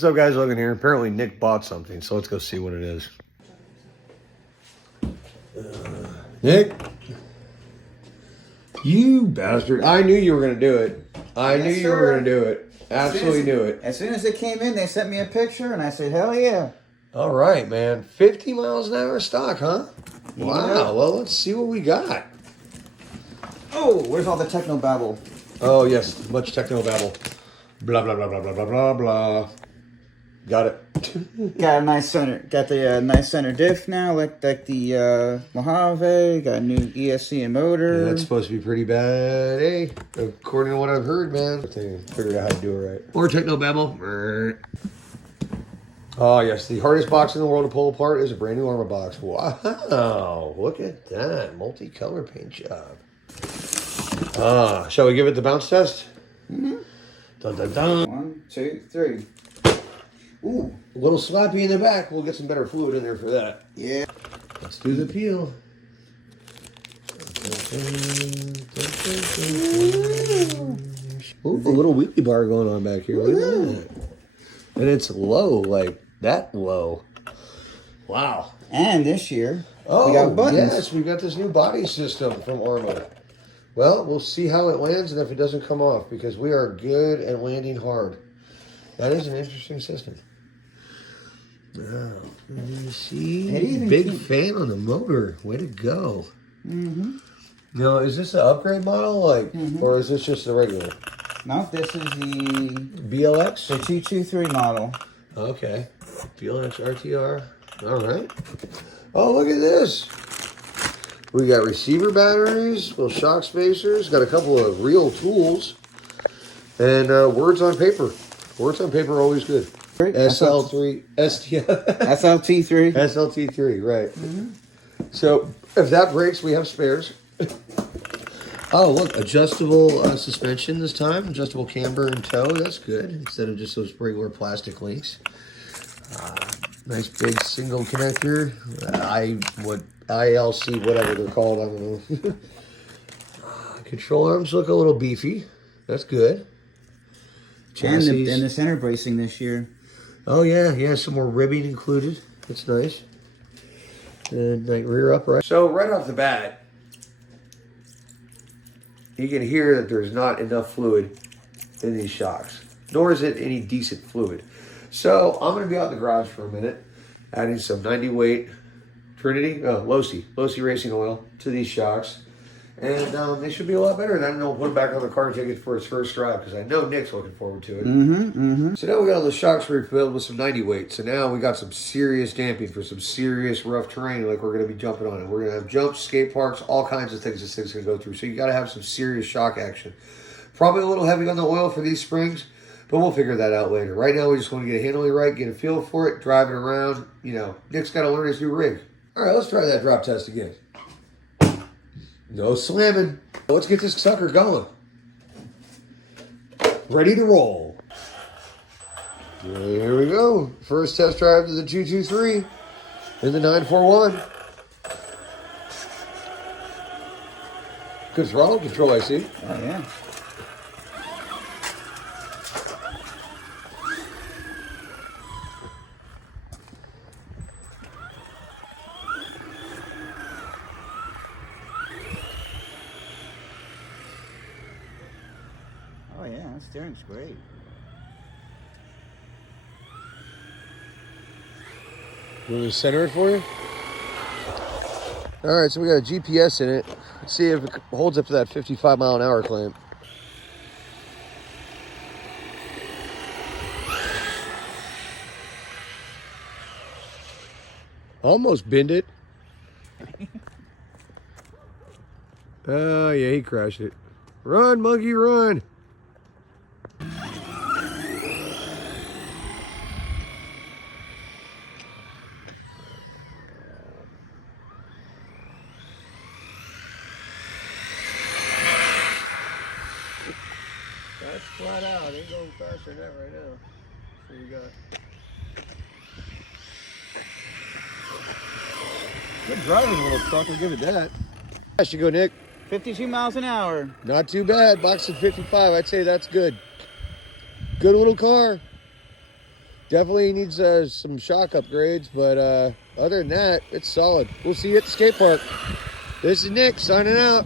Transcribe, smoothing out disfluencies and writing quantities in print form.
What's up, guys? Logan here. Apparently Nick bought something, so let's go see what it is. Nick? You bastard. I knew you were going to do it. I knew you were going to do it. Absolutely knew it. As soon as it came in, they sent me a picture, and I said, hell yeah. All right, man. 50 miles an hour stock, huh? Yeah. Wow. Well, let's see what we got. Oh, where's all the techno babble? Oh, yes. Much techno babble. Blah, blah, blah, blah, blah, blah, blah, blah. Got it. Got a nice center. Got the nice center diff now, like the Mojave. Got a new ESC and motor. Yeah, that's supposed to be pretty bad, eh? According to what I've heard, man. Figured out how to do it right. More techno babble. Oh, yes. The hardest box in the world to pull apart is a brand new Arrma box. Wow. Look at that. Multicolor paint job. Shall we give it the bounce test? Mm-hmm. Dun, dun, dun. 1, 2, 3. Ooh, a little slappy in the back. We'll get some better fluid in there for that. Yeah. Let's do the peel. Ooh, a little wheelie bar going on back here. Look at that. And it's low, like that low. Wow. And this year, oh, we got buttons. Yes, we got this new body system from Arrma. Well, we'll see how it lands and if it doesn't come off, because we are good at landing hard. That is an interesting system. Now, you see, big fan on the motor. Way to go. Mm-hmm. Now, is this an upgrade model, like, or is this just the regular? No, this is the BLX? The 223 model. Okay. BLX RTR. All right. Oh, look at this. We got receiver batteries, little shock spacers, got a couple of real tools, and words on paper. Words on paper are always good. SL3, SLT3. SLT3, right. Mm-hmm. So if that breaks, we have spares. Oh, look, adjustable suspension this time. Adjustable camber and toe. That's good. Instead of just those regular plastic links. Nice big single connector. ILC, whatever they're called. I don't know. Control arms look a little beefy. That's good. And the center bracing this year. Oh, yeah. Some more ribbing included. That's nice. And like rear upright. So right off the bat, you can hear that there's not enough fluid in these shocks, nor is it any decent fluid. So I'm going to be out in the garage for a minute, adding some 90 weight Losi racing oil to these shocks. And they should be a lot better. And then I'll put them back on the car ticket for its first drive, because I know Nick's looking forward to it. So now we got all the shocks refilled with some 90 weight. So now we got some serious damping for some serious rough terrain, like we're going to be jumping on it. We're going to have jumps, skate parks, all kinds of things this thing's going to go through. So you got to have some serious shock action. Probably a little heavy on the oil for these springs, but we'll figure that out later. Right now we just want to get it handling right, get a feel for it, drive it around. You know, Nick's got to learn his new rig. All right, let's try that drop test again. No slamming. Let's get this sucker going. Ready to roll. Here we go. First test drive to the 223 in the 941. Good throttle control, I see. Oh, yeah. Oh, yeah, that steering's great. You want me to center it for you? All right, so we got a GPS in it. Let's see if it holds up to that 55 mile an hour clamp. Almost bend it. Oh, yeah, he crashed it. Run, monkey, run. That's flat out. Ain't going faster than that right now. So you got. Good driving, little truck. I'll give it that. I should go, Nick. 52 miles an hour. Not too bad. Box at 55. I'd say that's good. Good little car. Definitely needs some shock upgrades, but other than that, it's solid. We'll see you at the skate park. This is Nick signing out.